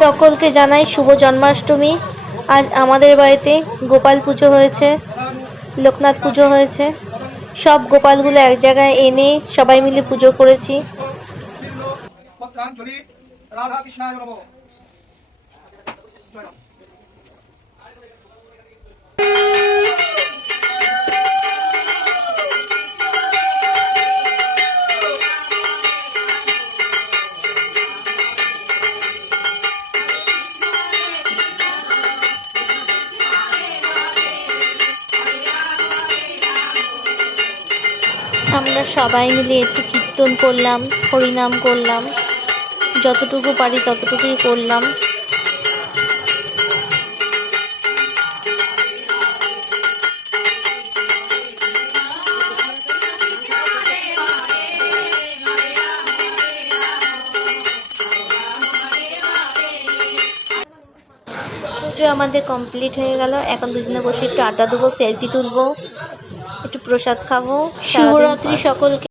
সকলকে জানাই শুভ জন্মাষ্টমী। আজ আমাদের বাড়িতে গোপাল পুজো হয়েছে, লোকনাথ পুজো হয়েছে। সব গোপালগুলো এক জায়গায় এনে সবাই মিলে পুজো করেছি। রাধা আমরা সবাই মিলে একটু কীর্তন করলাম, হরিনাম করলাম, যতটুকু পারি ততটুকুই করলাম। পুজো আমাদের কমপ্লিট হয়ে গেল। এখন দুজনে বসে একটু আড্ডা দেবো সেলফি তুলবো। একটু প্রসাদ খাব শিবরাত্রি সকলকে।